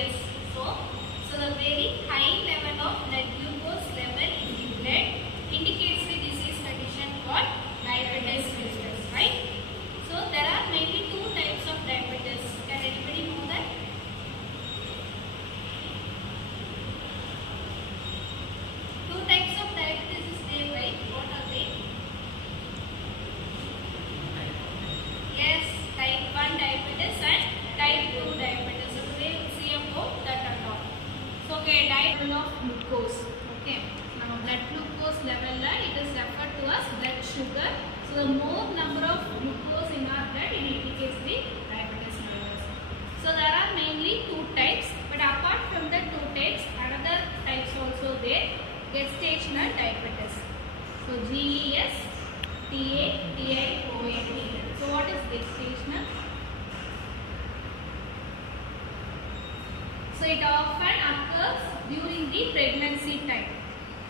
Yes. So the very high level of blood glucose level in the blood indicates the disease condition called diabetes mellitus, right? So there are mainly two types of diabetes. Can anybody know that? Two types of diabetes is there, right? What are they? Yes, type 1 diabetes and type 2 diabetes. So today we will see about that and all. So okay, level of glucose. Okay, now blood glucose level it is referred to as blood sugar. So the more number of glucose in our blood, it indicates the diabetes mellitus. So there are mainly two types, but apart from the two types, another types also there. Gestational diabetes. So GES, TA, TI, OAT. So what is gestational? So it often occurs during the pregnancy time.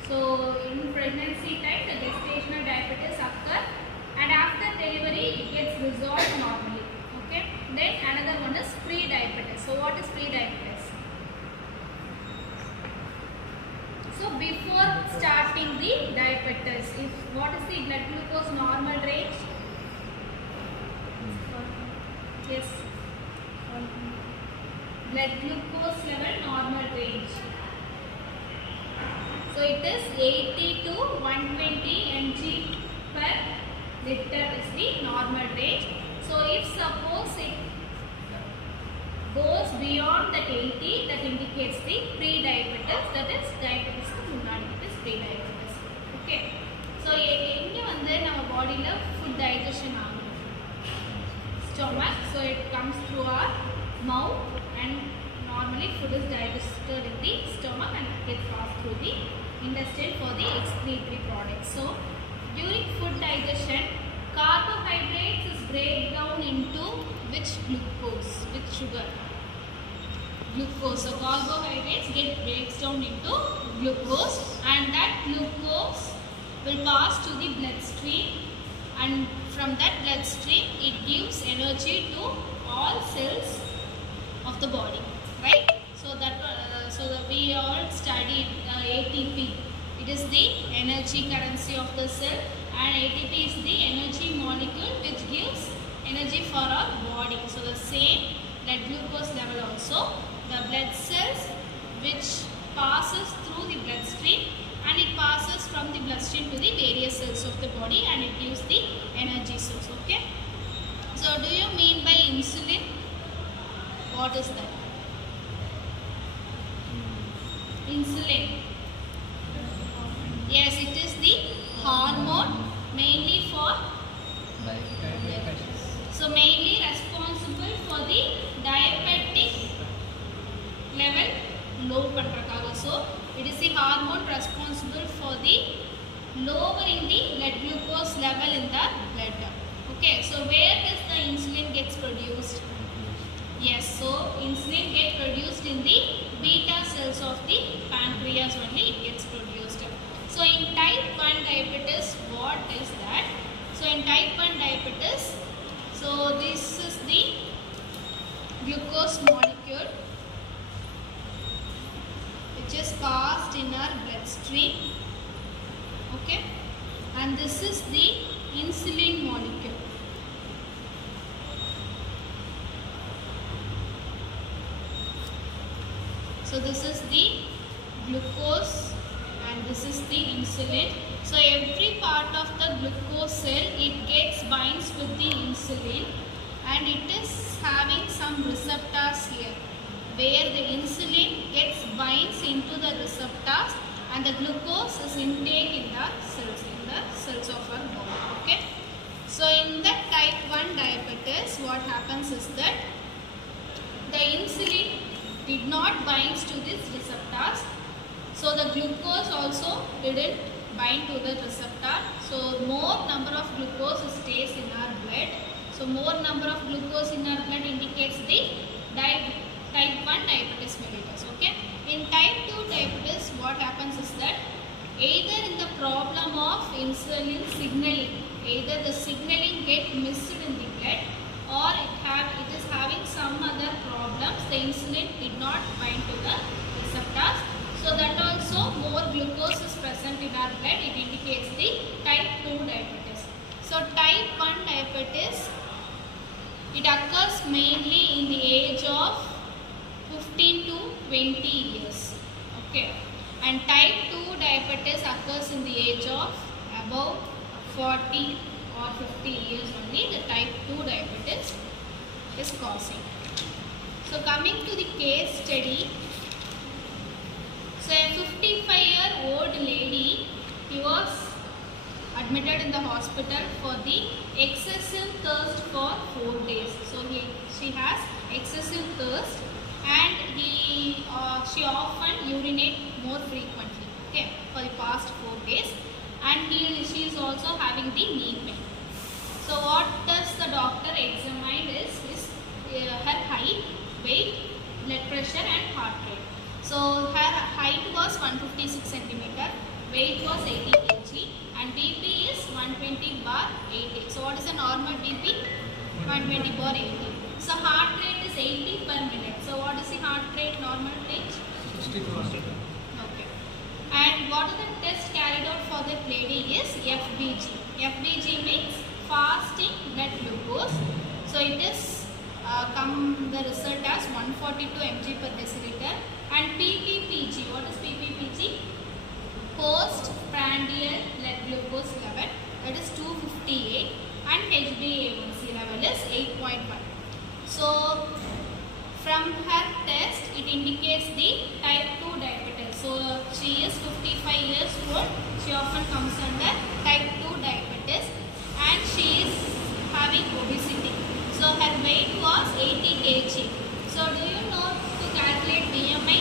So in pregnancy time, the gestational diabetes occurs, and after delivery it gets resolved normally. Okay. Then another one is pre-diabetes. So what is pre-diabetes? So before starting the diabetes, what is the blood glucose normal range? Yes. Blood glucose level normal range. So it is 80 to 120 mg per liter is the normal range. So if suppose it goes beyond that 80, that indicates the pre-diabetes, that is diabetes munadi, it is pre-diabetes. Okay. So inge vande nama body la food digestion agum. Stomach, so it comes through our mouth, and normally food is digested in the stomach and it gets passed through the intestine for the excretory products. So during food digestion, carbohydrates is break down into which glucose, which sugar? Glucose. So carbohydrates breaks down into glucose, and that glucose will pass to the bloodstream, and from that bloodstream it gives energy to all cells of the body, right? So that we all studied ATP. It is the energy currency of the cell, and ATP is the energy molecule which gives energy for our body. So the same blood glucose level also, the blood cells which passes through the bloodstream, and it passes from the bloodstream to the various cells of the body, and it gives the energy source. Okay. So do you mean by insulin? What is that? Insulin. Yes, it is the hormone mainly for mainly responsible for the diabetic level low pandrakaga. So it is the hormone responsible for the lowering the blood glucose level in the blood. Okay, so where does the insulin gets produced? Yes, so insulin gets produced in the beta cells of the pancreas only, it gets produced. So in type 1 diabetes, what is that? So in type 1 diabetes, so this is the glucose molecule which is passed in our bloodstream. Okay, and this is the insulin molecule. So this is the glucose and this is the insulin. So every part of the glucose cell, it gets binds with the insulin, and it is having some receptors here where the insulin gets binds into the receptors, and the glucose is intake in the cells of our body. Okay. So in the type 1 diabetes, what happens is that the insulin did not bind to these receptors, so the glucose also didn't bind to the receptor. So more number of glucose stays in our blood. So more number of glucose in our blood indicates the type 1 diabetes mellitus. Okay. In type 2 diabetes, what happens is that either in the problem of insulin signaling, either the signaling get missed in the blood, or it is having some other problems. The insulin did not bind blood, it indicates the type 2 diabetes. So type 1 diabetes, it occurs mainly in the age of 15 to 20 years. Okay. And type 2 diabetes occurs in the age of above 40 or 50 years only. The type 2 diabetes is causing. So coming to the case study. So a 55-year-old lady, he was admitted in the hospital for the excessive thirst for 4 days. So she has excessive thirst and she often urinate more frequently, okay, for the past 4 days, and she is also having the knee pain. So what does the doctor examine is her height, weight, blood pressure and heart rate. So her height was 156 cm, weight was 80 kg and BP is 120/80. So what is the normal BP? 120/80. So heart rate is 80 per minute. So what is the heart rate normal range? 60. Okay. And what is the test carried out for that lady is FBG. FBG means fasting blood glucose. So it is the result as 142 mg per deciliter. And PPPG, what is PPPG? Postprandial blood glucose level, that is 258, and HbA1c level is 8.1. So from her test, it indicates the type 2 diabetes. So she is 55 years old. She often comes under type 2 diabetes and she is having obesity. So her weight was 80 kg. So do you know to calculate BMI?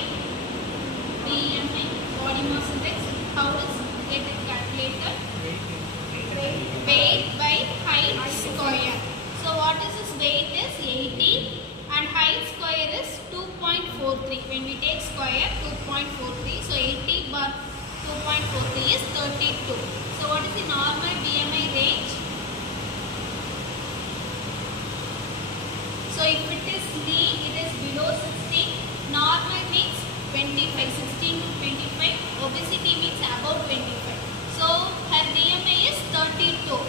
BMI, body mass index. How is it calculated? Weight by height square. So what is his weight is 80 and height square is 2.43. When we take square 2.43, so 80/2.43 is 32. So what is the normal BMI range? So if it is lean, it is below 16. Normal means 25, 16 to 25. Obesity means above 25. So her BMI is 32.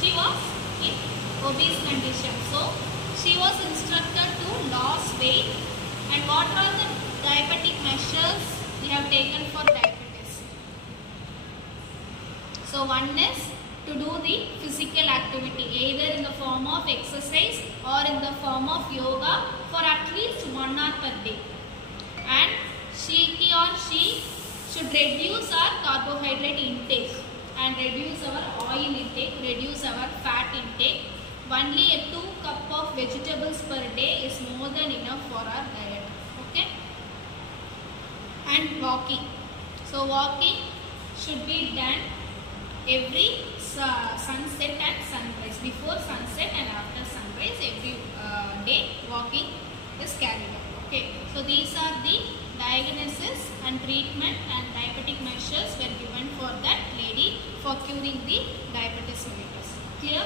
She was in obese condition. So she was instructed to lose weight. And what are the diabetic measures we have taken for diabetes? So one is to do the physical activity either in the form of exercise or in the form of yoga for at least 1 hour per day. And he or she should reduce our carbohydrate intake and reduce our oil intake, reduce our fat intake. Only a 2 cups of vegetables per day is more than enough for our diet. Okay. And walking. So walking should be done every sunset and sunrise. Before sunset and after sunrise, every day walking is carried out. Okay. So these are the diagnosis and treatment and diabetic measures were given for that lady for curing the diabetes mellitus. Clear?